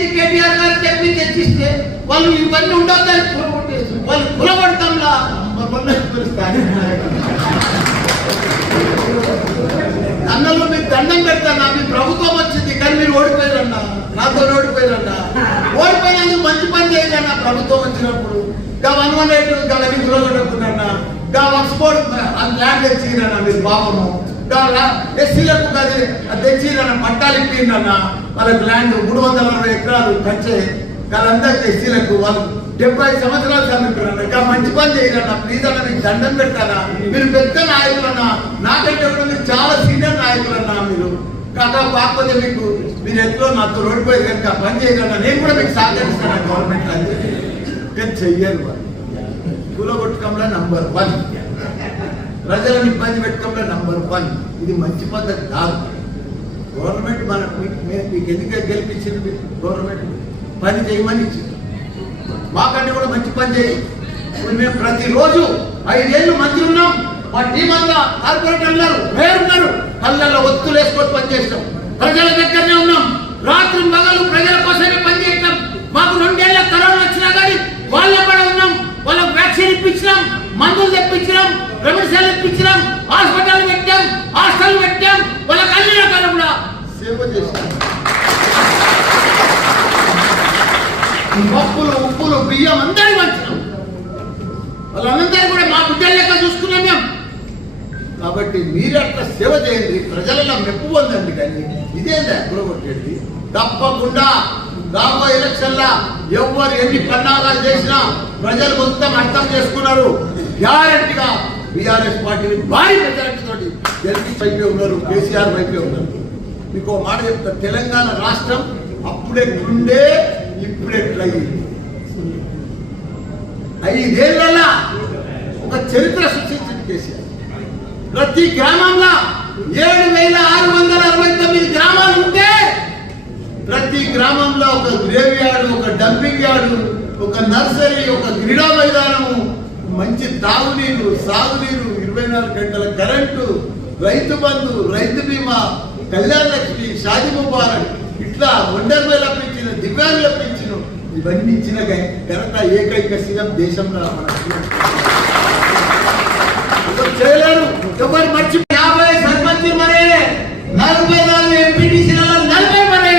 తెచ్చి కేటీఆర్ గారు తెప్పి తెచ్చిస్తే వాళ్ళు ఇవన్నీ ఉండొద్దని వాళ్ళు పిలుస్తారు అన్నలు మీకు దండం పెడతానా? మీ ప్రభుత్వం వచ్చింది కానీ మీరు ఓడిపోయారన్నా? నాతో ఓడిపోయారన్నా? ఓడిపోయినందుకు మంచి పని చేయాలన్నా ప్రభుత్వం వచ్చినప్పుడు? గా వన్ వన్ ఎయిట్గా రవి గురగొట్టుకున్నా గా వక్స్పోర్ట్ ల్యాండ్ తెచ్చిరన్నా మీరు పాపము? గా ఎస్సీలకు అది తెచ్చిరన్న పట్టాలు ఇప్పిందన్న వాళ్ళకి ల్యాండ్ మూడు వందల అరవై ఎకరాలు కంచే వాళ్ళందరికీ ఎస్సీలకు వాళ్ళు డెబ్బై సంవత్సరాలు చదువుకున్నారు ఇంకా మంచి పని చేయాలన్నా ప్లీజ్ అన్న మీకు దండం పెట్టాలా మీరు పెద్ద నాయకులన్నా నాకంటే కూడా మీరు చాలా సీనియర్ నాయకులన్నా మీరు. కాకా కాకపోతే మీకు మీరు ఎంతో నాతో రోడ్డుపోయి కనుక పని చేయాలన్నా నేను కూడా మీకు సహకరిస్తాను గవర్నమెంట్ అని నేను చెయ్యరు వాళ్ళు. కూలగొట్టకంలో నంబర్ వన్ ప్రజలను ఇబ్బంది పెట్టడంలో నంబర్ వన్ ఇది మంచి పద్ధతి కాదు. గవర్నమెంట్ మన మీకు- ఎందుకు గెలిపించింది? గవర్నమెంట్ పని చేయమని ఇచ్చింది. మాకంటే కూడా మంచి పని చేయి. ఇప్పుడు మేము ప్రతిరోజు ఐదేళ్ళు మంచి ఉన్నాం. మా టీం అంతా కార్పొరేట్ అన్నారు మేయర్ ఉన్నారు. కళ్ళల్లో ఒత్తులు వేసుకొని పని చేస్తాం ప్రజల దగ్గరనే ఉన్నాం. రాత్రి మగలు ప్రజల కోసమే పని చేస్తాం. మాకు రెండేళ్ళ కరోనా వచ్చినా కానీ వాళ్ళ కూడా ఉన్నాం. వాళ్ళకు వ్యాక్సిన్ ఇప్పించినాం. మందులు తెప్పించినాం. రెమెడిసిన్ ఇప్పించినాం. హాస్పిటల్ పెట్టాం హాస్టల్ పెట్టాం వాళ్ళకి అన్ని రకాలు కూడా సేవ పప్పులు ఉప్పులు బియ్యం అందరి వంచడం వాళ్ళందరూ కూడా మా బిడ్డల లెక్క చూసుకున్నాం మేము. కాబట్టి మీరు అట్లా సేవ చేయండి. ప్రజలలో మెప్పు పొందండి కానీ ఇదేందా గురగొట్టేది తప్పకుండా రాబోయే ఎలక్షన్లా ఎవరు ఎన్ని పన్నాగాలు చేసినా ప్రజలు మొత్తం అర్థం చేసుకున్నారు. గ్యారెంటీగా బీఆర్ఎస్ పార్టీని భారీ మెజారిటీ తోటి గెలిచి వైపే ఉన్నారు కేసీఆర్ వైపే ఉన్నారు. మీకు మాట చెప్తా. తెలంగాణ రాష్ట్రం అప్పుడెట్లుండే ఇప్పుడెట్లయింది ఐదేళ్ళలో ఒక చరిత్ర సృష్టించింది కేసీఆర్ ప్రతి గ్రామంలో ఏడు వేల ఆరు వందల అరవై తొమ్మిది గ్రామాలు ఉంటే ప్రతి గ్రామంలో ఒక గ్రేవ్ యార్డ్ ఒక డంపింగ్ యార్డు ఒక నర్సరీ ఒక క్రీడా మైదానము మంచి తాగునీరు సాగునీరు ఇరవై నాలుగు గంటల కరెంటు రైతు బంధు రైతు బీమా కళ్యాణ లక్ష్మి షాది ముబారక్ ఇట్లా ఒండర్వేల పెంచిన దివ్యాంగుల పెంచిన ఇవన్నీ ఇచ్చిన ఘనత ఏకైక సీఎం దేశంలో మన చేయలేరు ఎవరు మర్చి యాభై సర్పంచ్ మరే నలభై నాలుగు ఎంపీటీసీలలో నలభై మరే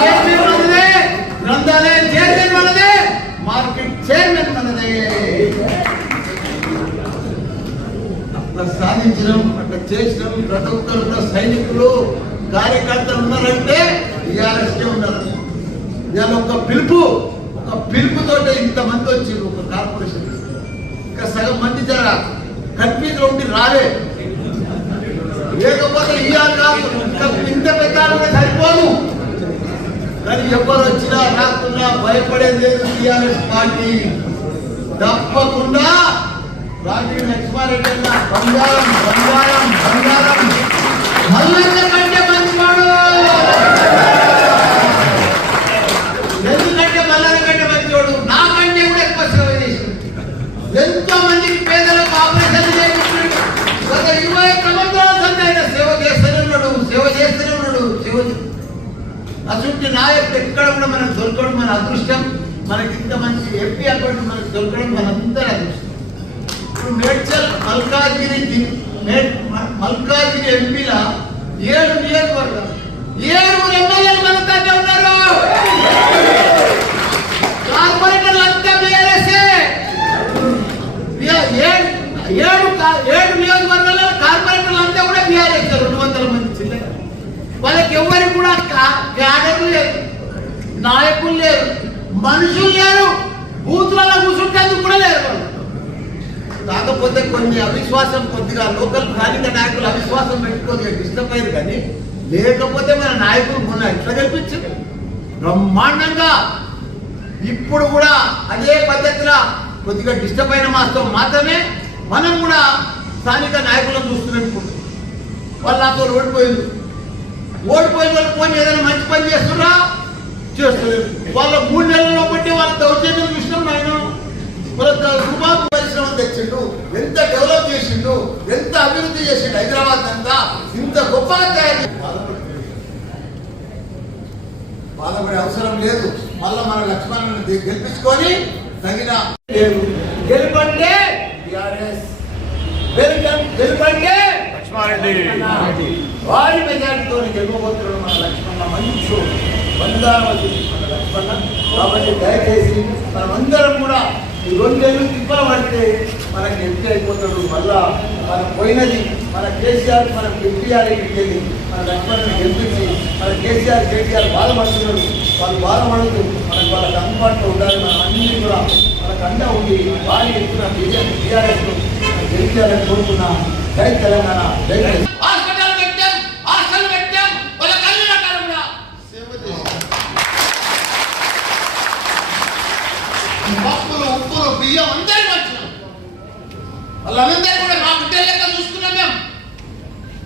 చైర్మన్ మనదే గ్రంథాలయం చైర్మన్ మనదే మార్కెట్ చైర్మన్ మనదే అట్లా సాధించడం అట్లా చేసిన ప్రతి ఒక్కరు కూడా సైనికులు కార్యకర్తలు ఉన్నారంటే టీఆర్ఎస్కే ఉన్నారు ఇవాళ ఒక పిలుపు ఒక పిలుపుతో ఇంతమంది వచ్చారు ఒక కార్పొరేషన్ ఇంకా సగం మంది జర కన్ఫ్యూజ్ ఉండి రాలే. లేకపోతే ఇవాళ కాదు ఇంత పెట్టాలంటే సరిపోదు. కానీ ఎవరు వచ్చినా రాకున్నా భయపడేది లేదు టీఆర్ఎస్ పార్టీ. తప్పకుండా రాజీవ్ లక్ష్మారెడ్డి అన్న బంగారం బంగారం బంగారం. మల్లన్న కంటే మంచివాడు. ఎందుకంటే మల్లన్న కంటే మంచివాడు? నాకంటే కూడా ఎక్కువ సేవ చేసిండు. ఎంతో మందికి పేదలకు ఆపరేషన్ చేయించాడు గత ఇరవై సంవత్సరాల సంది ఆయన సేవ చేస్తూనే ఉన్నాడు. సేవ చేస్తూనే ఉన్నాడు. సేవ అటువంటి నాయకుడు ఎక్కడ కూడా మనకు దొరకడం. మన అదృష్టం మనకి ఇంత మంచి ఎంపీ అక్కడ మనకు దొరకడం మనందరి అదృష్టం. ఇప్పుడు మేడ్చల్ మల్కాజ్గిరి మల్కాజ్గిరి ఎంపీల ఏడు నియోజకవర్గాలు. ఏడుగురు ఎమ్మెల్యేలు మన ఉన్నారు. కార్పొరేటర్లు అంతా బీఆర్ఎస్ఏ. ఏడు ఏడు ఏడు నియోజకవర్గాల్లో కార్పొరేటర్లు అంతా కూడా బీఆర్ఎస్ రెండు వందల మంది చిల్లర. వాళ్ళకి ఎవరికి కూడా క్యాడర్లు లేరు నాయకులు లేరు మనుషులు లేరు బూతులలో కూర్చుంటే కూడా లేరు వాళ్ళు. కాకపోతే కొన్ని అవిశ్వాసం కొద్దిగా లోకల్ స్థానిక నాయకులు అవిశ్వాసం పెట్టుకోదిగా డిస్టర్బ్ అయ్యారు కానీ లేకపోతే మన నాయకులు మొన్న ఎట్లా గెలిపించారు. బ్రహ్మాండంగా! ఇప్పుడు కూడా అదే పద్ధతిలో కొద్దిగా డిస్టర్బ్ అయిన మాస్తో మాత్రమే మనం కూడా స్థానిక నాయకులను చూస్తున్నాం ఇప్పుడు వాళ్ళు నాతో ఓడిపోయింది. ఓడిపోయిన వాళ్ళు పోయి ఏదైనా మంచి పని చేస్తున్నా చేస్తుంది వాళ్ళ మూడు నెలల్లో బట్టి వాళ్ళ దౌర్జన్యం చూసినాం నాయన? వాళ్ళ దుబాబు పరిశ్రమ తెచ్చిండు ఎంత డెవలప్ చేసిండు ఎంత అభివృద్ధి చేసిండు హైదరాబాద్ అంతా ఇంత గొప్పగా తయారు చేసి బాధపడుతున్నారు. లేదు. మళ్ళా మన లక్ష్మణ్ గెలిపించుకొని తగిన గెలుపంటే టిఆర్ఎస్. గెలుపంటే లక్ష్మారెడ్డి. వారి మెజార్టీతో గెలవబోతున్నాడు మన లక్ష్మణ మంచు వందావతి మన లక్ష్మణ. కాబట్టి దయచేసి మనమందరం కూడా ఈ రెండేళ్ళు తిప్పల పడితే మనకి ఎంపీ అయిపోతాడు. మళ్ళా మనం పోయినది మన కేసీఆర్ మనం కేటీఆర్ పెట్టేది మన లక్ష్మణ్ గెలిపించి మన కేసీఆర్ కేటీఆర్ బాధపడుతున్నాడు వాళ్ళు బాధపడుతూ మనకు వాళ్ళకి అందుబాటులో ఉండాలి మన అన్ని కూడా మనకు అండా ఉండి వారి ఎత్తున బీజేపీ టీఆర్ఎస్ గెలిచాలని కోరుకున్నా జై తెలంగాణ జై తెలంగాణ హాస్పిటల్ పెట్టాం హాస్టల్ పెట్టాం వాళ్ళ కళ్ళు రకాలంగా పప్పులు ఉప్పులు బియ్యం అందరి వచ్చినాం వాళ్ళందరూ కూడా మా బిడ్డలేక చూస్తున్నాం మేము.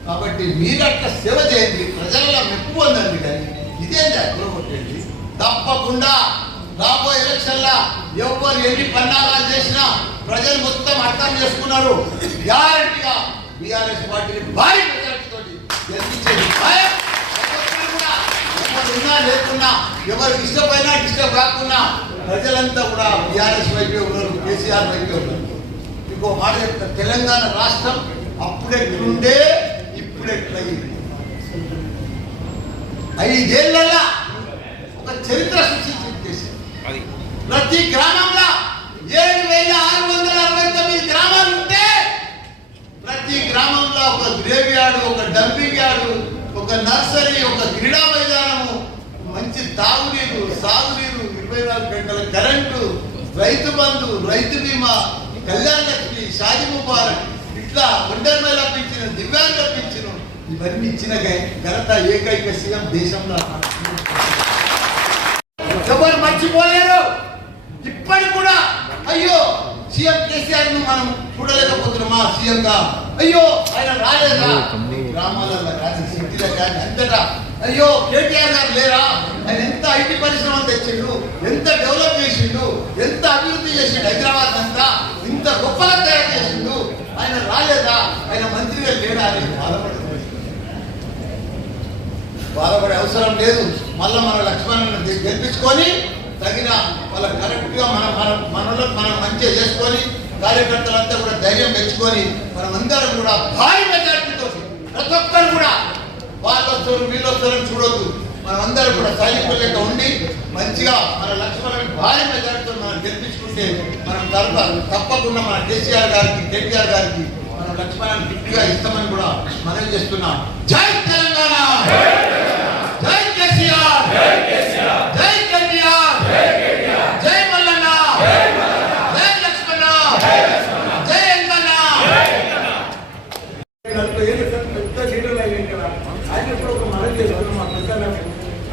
కాబట్టి మీరు అట్లా సేవ చేయండి ప్రజలలో మెప్పు పొందండి కానీ ఇదేంటి అగ్రగొట్టండి తప్పకుండా రాబోయే ఎలక్షన్లా ఎవరు ఎన్ని పన్నాగాలు చేసినా ప్రజలు మొత్తం అర్థం చేసుకున్నారు. గ్యారంటీగా బీఆర్ఎస్ పార్టీని భారీ మెజార్టీతో గెలిపించేది ఉన్నా లేకున్నా ఎవరు ఇష్టమైనా డిస్టర్బ్ కాకున్నా ప్రజలంతా కూడా బీఆర్ఎస్ వైపే ఉన్నారు కేసీఆర్ వైపే ఉన్నారు. ఇంకో మాట చెప్తా. తెలంగాణ రాష్ట్రం అప్పుడెట్లుండే ఇప్పుడెట్లయింది ఐదేళ్ళలో ఒక చరిత్ర సృష్టించేసి ప్రతి గ్రామంలో ఏడు వేల ఆరు వందల అరవై తొమ్మిది గ్రామాలు ఉంటే ప్రతి గ్రామంలో ఒక గ్రేవ్ యార్డు ఒక డంపింగ్ యార్డు ఒక నర్సరీ ఒక క్రీడా మైదానము మంచి తాగునీరు సాగునీరు ఇరవై నాలుగు గంటల కరెంటు రైతు బంధు రైతు బీమా కళ్యాణ లక్ష్మి షాది ముబారక్ ఇట్లా ఒంటరి మేళ పెంచిన దివ్యాంగ పెంచిన ఇవన్నీ ఇచ్చిన ఘనత ఏకైక సీఎం దేశంలో ఎవరు మర్చిపోలేరు? ఇప్పటికి కూడా అయ్యో సీఎం కేసీఆర్ను మనం చూడలేకపోతున్నామా సీఎం గా అయ్యో ఆయన రాలేదా? గ్రామాలలో సిటీలో కానీ అంతటా అయ్యో కేటీఆర్ గారు లేరా? ఆయన ఎంత ఐటీ పరిశ్రమ తెచ్చిండు? ఎంత డెవలప్ చేసిండు? ఎంత అభివృద్ధి చేసిండు హైదరాబాద్ అంతా? ఇంత గొప్పగా తయారు చేసిండు? ఆయన రాలేదా? ఆయన మంత్రిగా లేడా అని బాధపడుతుంది. బాధపడే అవసరం లేదు. మళ్ళీ మన లక్ష్మణుని గెలిపించుకొని తగిన వాళ్ళ కరెక్ట్గా మన మన మనలో మనం మంచిగా చేసుకొని కార్యకర్తలంతా కూడా ధైర్యం పెంచుకొని మనం అందరం కూడా భారీ మెజార్టీతో ప్రతి ఒక్కరు కూడా వాళ్ళు వీళ్ళు వస్తారని చూడొద్దు. మనం కూడా సైనికుల లెక్క ఉండి మంచిగా మన లక్ష్మణుని భారీ మెజార్టీతో మనం గెలిపించుకుంటే మనం తరఫ తప్పకుండా మన కేసీఆర్ గారికి కేటీఆర్ గారికి మనం లక్ష్మణాన్ని గిఫ్ట్గా ఇస్తామని కూడా మనం చేస్తున్నాం. జై తెలంగాణ! జై కేసీఆర్ జై కేటీఆర్ జై మల్లన్న జై లక్ష్మణ జై వెంకన్న నలభై ఏళ్ళ క్రితం పెద్ద లీడర్ అయ్యాడు కదా ఆయన కూడా ఒక మనం చేస్తున్నాం మా పెద్దలకు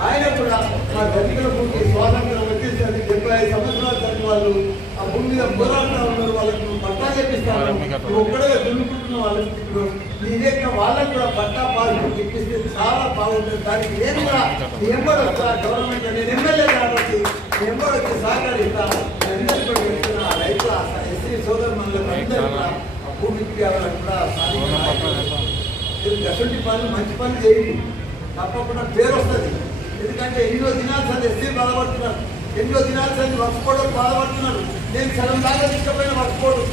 ఆయన కూడా మా దళితుల భూమికి స్వాతంత్రం వచ్చేసి అది డెబ్బై ఐదు సంవత్సరాల తర్వాత వాళ్ళు ఆ భూమి మీద పోరాడుతూ ఉన్నారు వాళ్ళకి నువ్వు పట్టా చెప్పిస్తాను నువ్వు ఒక్కడే దున్నుకుంటున్న వాళ్ళకి ఇప్పుడు నీ దగ్గర వాళ్ళకి కూడా పట్టా పాలు చెప్పిస్తే చాలా బాగుంటుంది. దానికి నేను కూడా నీ వస్తా గవర్నమెంట్ నేను ఎమ్మెల్యే కాబట్టి నీ వచ్చి సహకరిస్తా. అందరికీ కూడా చెప్తున్నా ఆ రైతుల ఎస్సీ సోదరు మనలకు అందరూ కూడా ఆ భూమికి వాళ్ళకి కూడా స్థానిక నాయకులు పనులు మంచి పనులు చేయండి. తప్పకుండా పేరు వస్తుంది. ఎందుకంటే ఎన్నో దినాలు సార్ ఎస్సీ బాధపడుతున్నారు. ఎన్నో దినాలు సార్ వర్క్పోవడం బాధపడుతున్నారు. నేను సగం దాకా తీసుకుపోయిన వర్క్పోడు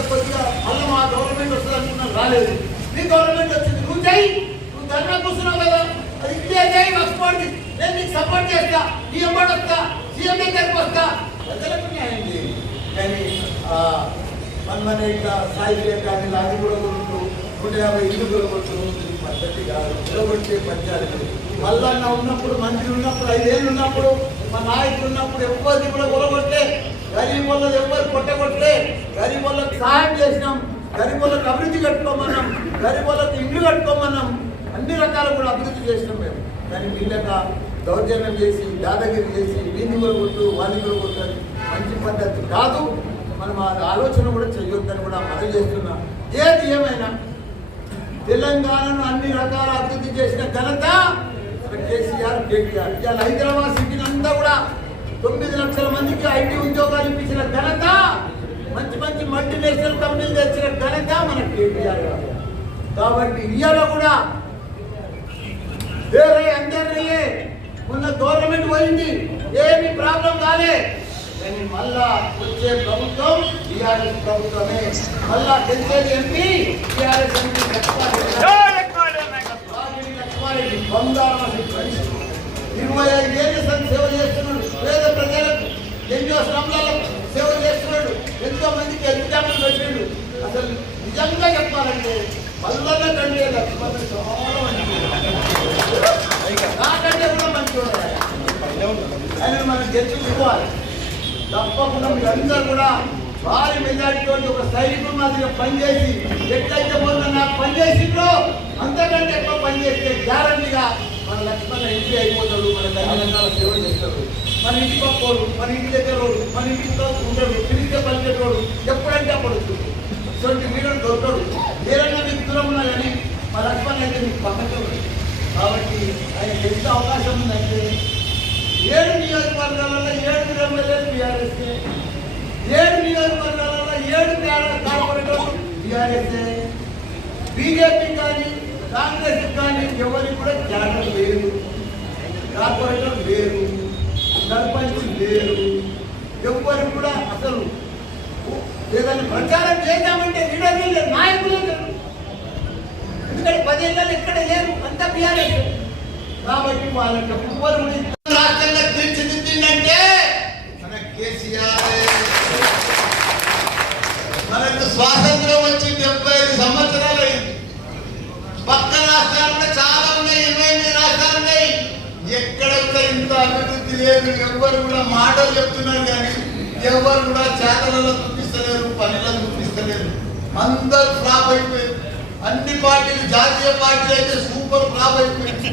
ఇంకా కొద్దిగా మళ్ళీ మా గవర్నమెంట్ వస్తుంది అనుకున్నాను రాలేదు. నీ గవర్నమెంట్ వచ్చింది నువ్వు చేయి నువ్వు ధర్నా కూర్చున్నావు కదా అది ఇండియా చేయి వస్తుంది నేను నీకు సపోర్ట్ చేస్తా నీ ఎంబడి వస్తా సీఎం దగ్గరికి వస్తా. ప్రజలకు న్యాయం చేయండి. కానీ ఆ, ఇట్లా సాయి కానీ లాది కూడా కొడుతూ నూట యాభై ఇల్లు కొడుతూ ఇది పద్ధతి కాదు. నిలబడితే పంచాయతీ మళ్ళా ఉన్నప్పుడు మంత్రి ఉన్నప్పుడు ఐదేళ్ళు ఉన్నప్పుడు మా నాయకులు ఉన్నప్పుడు ఎవరిని కూడా కొలగొట్టే గరీబ్ వాళ్ళది ఎవరు కొట్టగొట్టలే. గరీబ్ వాళ్ళకి సహాయం చేసినాం. గరీబ్ వాళ్ళకి అభివృద్ధి కట్టుకోమన్నాం. గరీబ్ వాళ్ళకి ఇల్లు కట్టుకోమన్నాం. అన్ని రకాలు కూడా అభివృద్ధి చేసినాం మేము. కానీ వీళ్ళక దౌర్జన్యం చేసి దాదాగిరి చేసి వీధిని కూడా కొట్టు వాళ్ళని కూడా అని మంచి పద్ధతి కాదు. మనం ఆ ఆలోచన కూడా చేయొద్దని కూడా మనం చేస్తున్నాం. ఏది ఏమైనా తెలంగాణను అన్ని రకాల అభివృద్ధి చేసిన ఘనత కేసీఆర్ కేటీఆర్. ఇవాళ హైదరాబాద్ సిటీని అంతా కూడా తొమ్మిది లక్షల మందికి ఐటీ ఉద్యోగాలు ఇప్పించిన ఘనత మంచి మంచి మల్టీనేషనల్ కంపెనీలు తెచ్చిన ఘనత మన కేటీఆర్ గారు. కాబట్టి ఇవాళ కూడా వేరే అందరినీ మొన్న గవర్నమెంట్ పోయింది. ఏమి ప్రాబ్లం కాలే. కానీ మళ్ళా వచ్చే ప్రభుత్వం టీఆర్ఎస్ ప్రభుత్వమే. మళ్ళా గెలిచేది ఎంపీ టీఆర్ఎస్ ఎంపీ లక్ష్మారెడ్డి బంగారం అనే ఇరవై ఐదు ఏళ్ళ సంది సేవ చేస్తున్నాడు. పేద ప్రజలకు ఎన్నో శ్రమలలో సేవ చేస్తున్నాడు. ఎంతో మందికి ఎగ్జాంపుల్ పెట్టాడు అసలు నిజంగా చెప్పాలంటే మల్లన్న కంటే లక్ష్మణ్ నాకంటే కూడా మంచివాడు ఆయన. మనం గెలుచుకోవాలి తప్పకుండా మీరందరూ కూడా భారీ మెజారిటీ ఒక సైనికుడు మాదిరిగా పనిచేసి ఎట్లయితే మొన్న నాకు పనిచేసిందో అంతకంటే ఎక్కువ పనిచేస్తే గ్యారంటీగా మన లక్ష్మణ ఎంపీ అయిపోతాడు మన అన్ని సేవ చేస్తాడు మన ఇంటి పక్కోడు మన ఇంటి దగ్గర రోడ్డు మన ఇంటితో ఉండడు తిరిగితే పలికేటోడు ఎప్పుడంటే అప్పుడు వస్తుంది. ఇటువంటి వీడు దొరకడు. ఏదైనా మీకు దూరం ఉన్నా కానీ మా లక్ష్మణ్ అయితే మీకు పక్కనే ఉన్నాడు. కాబట్టి ఆయన ఎంత అవకాశం ఉందంటే ఏడు నియోజకవర్గాలలో ఏడు ఎమ్మెల్యేలు బీఆర్ఎస్ ఏడు నియోజకవర్గాలలో ఏడు కార్పొరేటర్లు బీఆర్ఎస్ బీజేపీ కానీ కాంగ్రెస్ కానీ ఎవరికి కూడా క్యాడర్ లేదు. కార్పొరేటర్ లేరు సర్పంచ్ లేరు ఎవరికి కూడా అసలు ఏదైనా ప్రచారం చేద్దామంటే లీడర్లు లేరు నాయకులు లేరు. ఎందుకంటే పదేళ్ళు ఇక్కడ లేరు. అంతా బీఆర్ఎస్ కాబట్టి వాళ్ళకి ఎవ్వరు రాష్ట్రంగా తీర్చిదిద్దిందంటే మన కేసీఆర్. మనకు స్వాతంత్రం వచ్చి డెబ్బై ఐదు సంవత్సరాలు అయింది పక్క రాష్ట్రాలు చాలా ఉన్నాయి ఇరవై రాష్ట్రాలు ఉన్నాయి. ఎక్కడ కూడా ఇంత అభివృద్ధి లేదు ఎవ్వరు కూడా మాటలు చెప్తున్నారు కానీ ఎవరు కూడా చేతలలో చూపిస్తలేరు పనిలో చూపిస్తలేరు. అందరు ఫ్లాప్ అయిపోయారు. అన్ని పార్టీలు జాతీయ పార్టీలు అయితే సూపర్ ఫ్లాప్ అయిపోయింది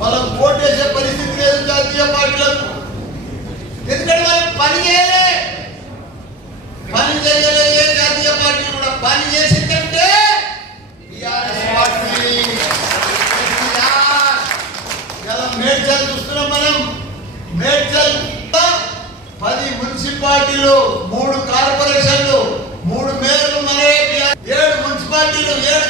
వాళ్ళకు ఓటేసే పరిస్థితి లేదు జాతీయ పార్టీలకు. ఎందుకంటే వాళ్ళు పని చేయలే. పని చేయలే జాతీయ పార్టీ కూడా. పని చేసిందంటే టీఆర్ఎస్ పార్టీ. ఇలా మేడ్చల్ చూస్తున్నాం మనం. మేడ్చల్ పది మున్సిపాలిటీలు మూడు కార్పొరేషన్లు మూడు మేయర్లు మన ఏడు మున్సిపాలిటీలు ఏడు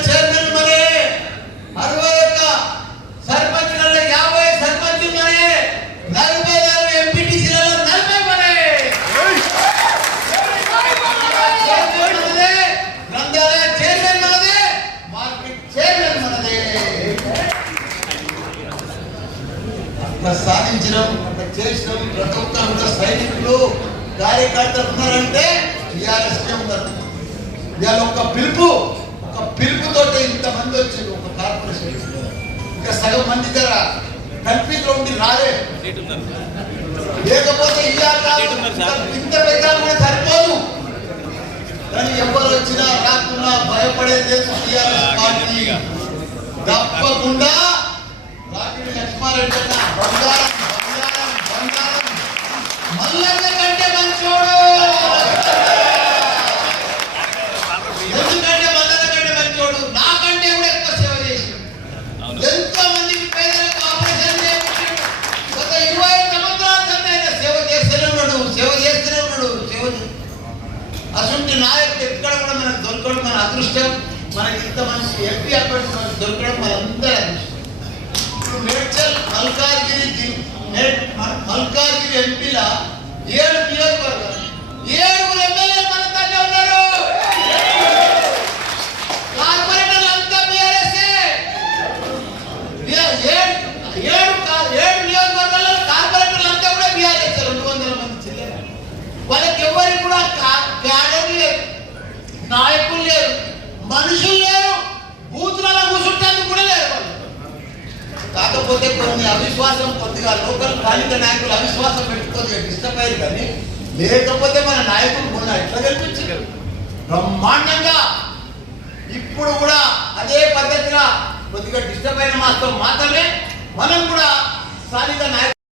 అట్లా సాధించడం అట్లా చేసినాం ప్రతి ఒక్కరు సైనికులు కార్యకర్తలు ఉన్నారంటే టీఆర్ఎస్ ఉన్నారు. ఇవాళ ఒక పిలుపు ఒక పిలుపుతో ఇంతమంది వచ్చారు ఒక కార్పొరేషన్ ఇంకా సగం మంది దగ్గర కన్ఫ్యూజ్ ఉండి రాలే. లేకపోతే ఇంత పెద్ద కూడా సరిపోదు. కానీ ఎవరు వచ్చినా రాకున్నా భయపడేది టీఆర్ఎస్ పార్టీ. తప్పకుండా రాకిడి లక్ష్మారెడ్డి అన్న బంగారం బంగారం బంగారం మల్లన్న కంటే మంచోడు ఎందుకంటే మల్లన్న కంటే మంచోడు నాకంటే కూడా ఎక్కువ సేవ చేసిండు ఎంతో మందికి పేదలకు ఆపరేషన్ చేయించాడు గత ఇరవై ఐదు సంవత్సరాల క్రితం ఆయన సేవ చేస్తూనే ఉన్నాడు సేవ చేస్తూనే ఉన్నాడు సేవ చే- అటువంటి నాయకుడు ఎక్కడ కూడా మనకు దొరకడం మన అదృష్టం మనకి ఇంత మంచి ఎంపీ అభ్యర్థి మనకు దొరకడం మనందరి అదృష్టం ఇప్పుడు మేడ్చల్ మల్కాజ్గిరి జి- మే- మ- మల్కాజ్గిరి ఎంపీల ఏడు నియోజకవర్గాలు ఏడుగురు ఎమ్మెల్యేలు మన తల్లి ఉన్నారు కార్పొరేటర్లు అంతా బీఆర్ఎస్ఏ. ఏ- ఏడు ఏడు కా- ఏడు నియోజకవర్గాల్లో కార్పొరేటర్లు అంతా కూడా బీఆర్ఎస్ రెండు వందల మంది చిల్లర వాళ్ళకి ఎవరికి కూడా కా- క్యాడర్ లేదు నాయకులు లేరు మనుషులు లేరు బూతులలో కూర్చుంటానికి కూడా లేరు వాళ్ళు కాకపోతే కొన్ని అవిశ్వాసం కొద్దిగా లోకల్ స్థానిక నాయకులు అవిశ్వాసం పెట్టుకొని డిస్టర్బ్ అయ్యారు కానీ లేకపోతే మన నాయకులు మొన్న ఎట్లా కల్పించారు బ్రహ్మాండంగా! ఇప్పుడు కూడా అదే పద్ధతిగా కొద్దిగా డిస్టర్బ్ అయిన మాత్రం మాత్రమే మనం కూడా స్థానిక నాయకులు